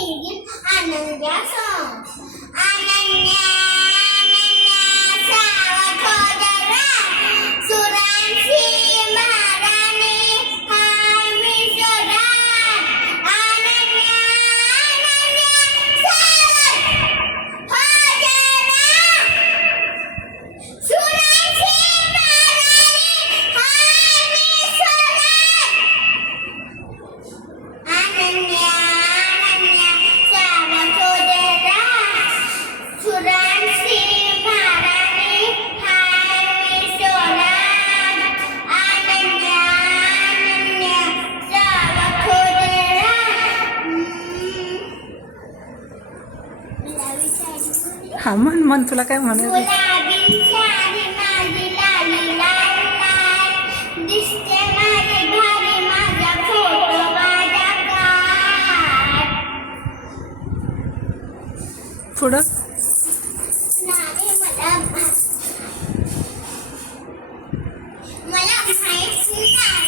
singing Ananya song. Ananya, Ananya, Savathodara, Suransi Maharani, Hai Soda. Ananya, Ananya, Savathodara, Suransi Maharani, Hai Soda. Ananya, Ananya, Savathodara, Suransi Maharani, Hai Soda. Ananya, Ananya, Savathodara. हा मन तुला काय म्हणायचं? गुलाबी साडी माझी लाली लाल लाल, दिसते माझी भारी माझा फोटो माझा काढ. पुढं नाही मला माहित नाही.